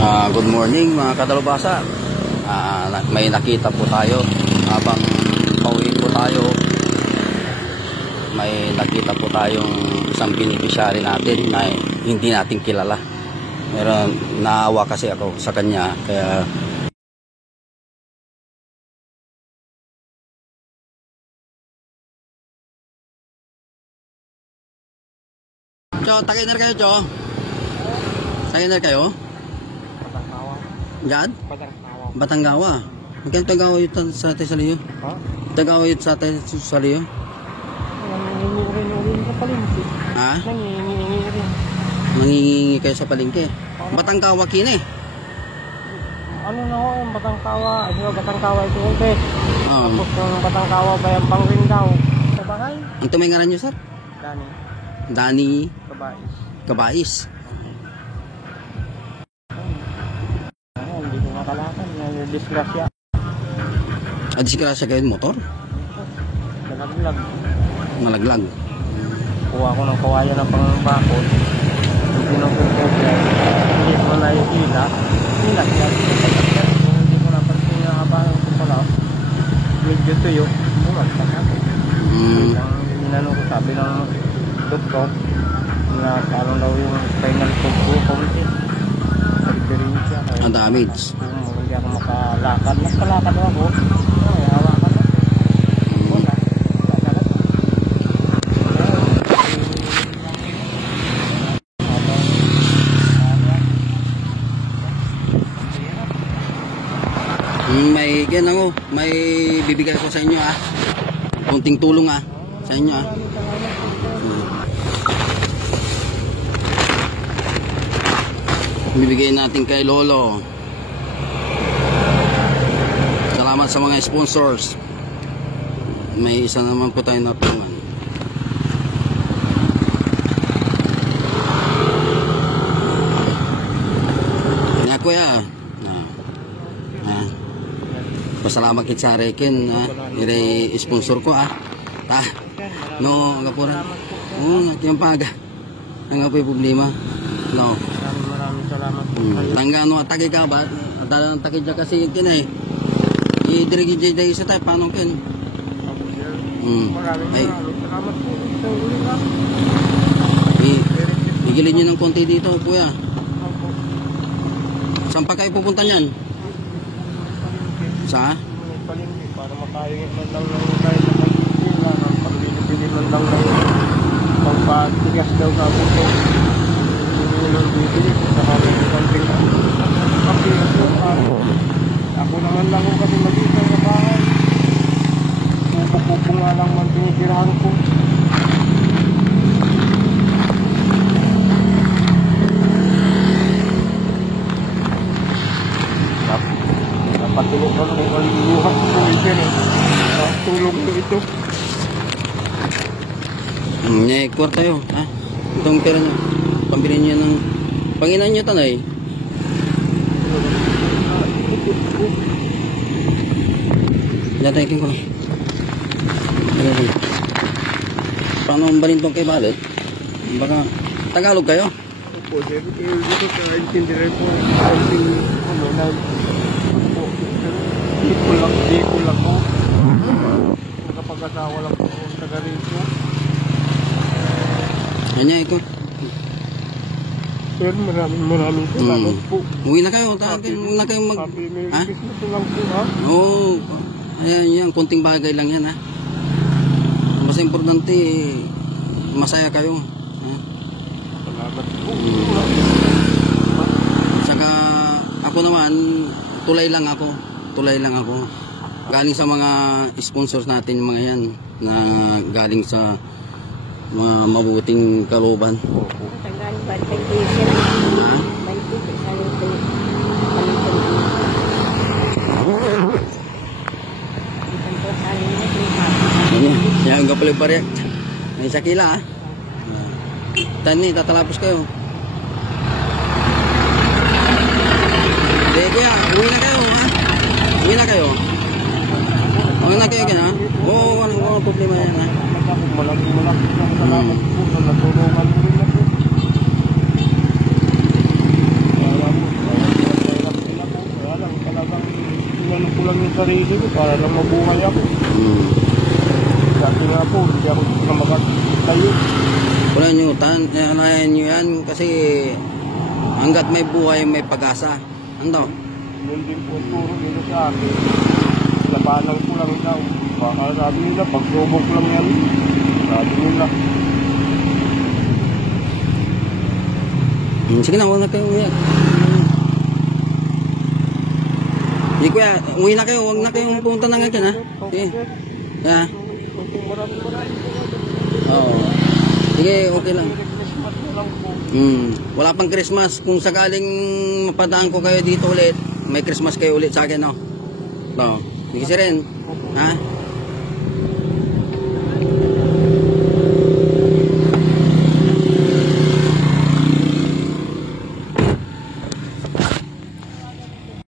Good morning mga kadalubhasa. May nakita po tayo habang pauwi po tayo. May nakita po tayong isang beneficiary natin na hindi natin kilala. Meron, naawa kasi ako sa kanya, kaya Cho, takinar kayo, Cho. Takinar kayo? Gad? Batanggawa. Magkano tagawa yun sa atin sa liyo? Ha? Tagawa yun sa atin sa liyo? Nangingi sa palengke. Ha? Nangingi rin. Nangingi kayo sa palengke? Batanggawa kini eh. Ano na ho, yung Batangkawa. Ano Batangkawa ito yung pet. Tapos yung Batangkawa ba yung pangring daw? Sa bahay? Ang tumay ngaran nyo, sir? Dani. Dani Kabais. Kabais. Hindi ko makalakad. Disgrasya. Disgrasya kayo yung motor? Nalaglag. Nalaglag. Kuha ko ng kawayan ng pangbakod. Yung pinong-pinong hindi ko na yung ila. Ila siya. Hindi ko na pansin na kabahan ko pala. Medyo tuyo. Bumagsak ako. Inano ko, sabi ng doktor na parang daw yung spinal cord ko kumulin. Diferensya. Ang damage. Hindi ako makalakad. Mas kalakad ako. Ay, hawakan ako. Wala. May ganun, may bibigay ko sa inyo konting tulong sa inyo bibigay natin kay Lolo. Salamat sa mga sponsors. May isa naman po tayo na tulungan. Nga kuya, pasalamat kit sa Rekin sponsor ko no ngapuran yung paga ang apoy problema no maraming salamat tangga no atake ka ba at atake dyan kasi yung kinay i-dirigi dyan sa tayo paano kin maraming salamat po igilin nyo ng konti dito kuya. Saan pa kayo pupunta nyan? Sa? Palengke para makayang man lang ng kahit na pagpipila ng pagbili man lang ng pagpatigas daw sa puso yung nang bibili sa kami ng konting kapi ako naman lang ko kasi mag-isa sa bahay pupo nga lang man tinitirahan ko patulog ka ng kaluluhan ko ito tulog ko ito kuwar tayo itong pera nyo pambili nyo ng panginan nyo tanay natayin ko lang paano ang balintong kay Balit baka Tagalog kayo opo sir dito ka intindirin po ano na di ko lang po nakapag-asawa lang po sa garito yan ikot pero maraming salamat po uwi na kayo huwag na kayong mag Christmas lang po oo ayan yan konting bagay lang yan mas importante masaya kayo salamat po saka ako naman tulay lang ako galing sa mga sponsors natin yung mga yan na galing sa mga mabuting kalooban yan gapalay pariyak may sakila tani tatalapos kayo kuya uwi na kayo uwi na kayo kaya oo walang problema yan malaki salamat po sa natulungan mo rin na po sarili ko para lang mabuhay ako. Dati nga po, hindi ako na makatayo. Wala nyo, alayan nyo yan kasi hanggat may buhay, may pag-asa. Ano? Yun din po turo nila sa akin. Labanan ko lang daw. Baka sabi nila, pagsubok lang yan. Sabi nila. Sige na, huwag na kayo uwi. Hindi kuya, uwi na kayo, huwag na kayong pumunta na ngayon ha. Sige. Yeah. Oo. Sige, okay lang. Wala pang Christmas. Kung sakaling mapadaan ko kayo dito ulit, may Christmas kayo ulit sa akin, no? Oo. Sige si Ren. Ha?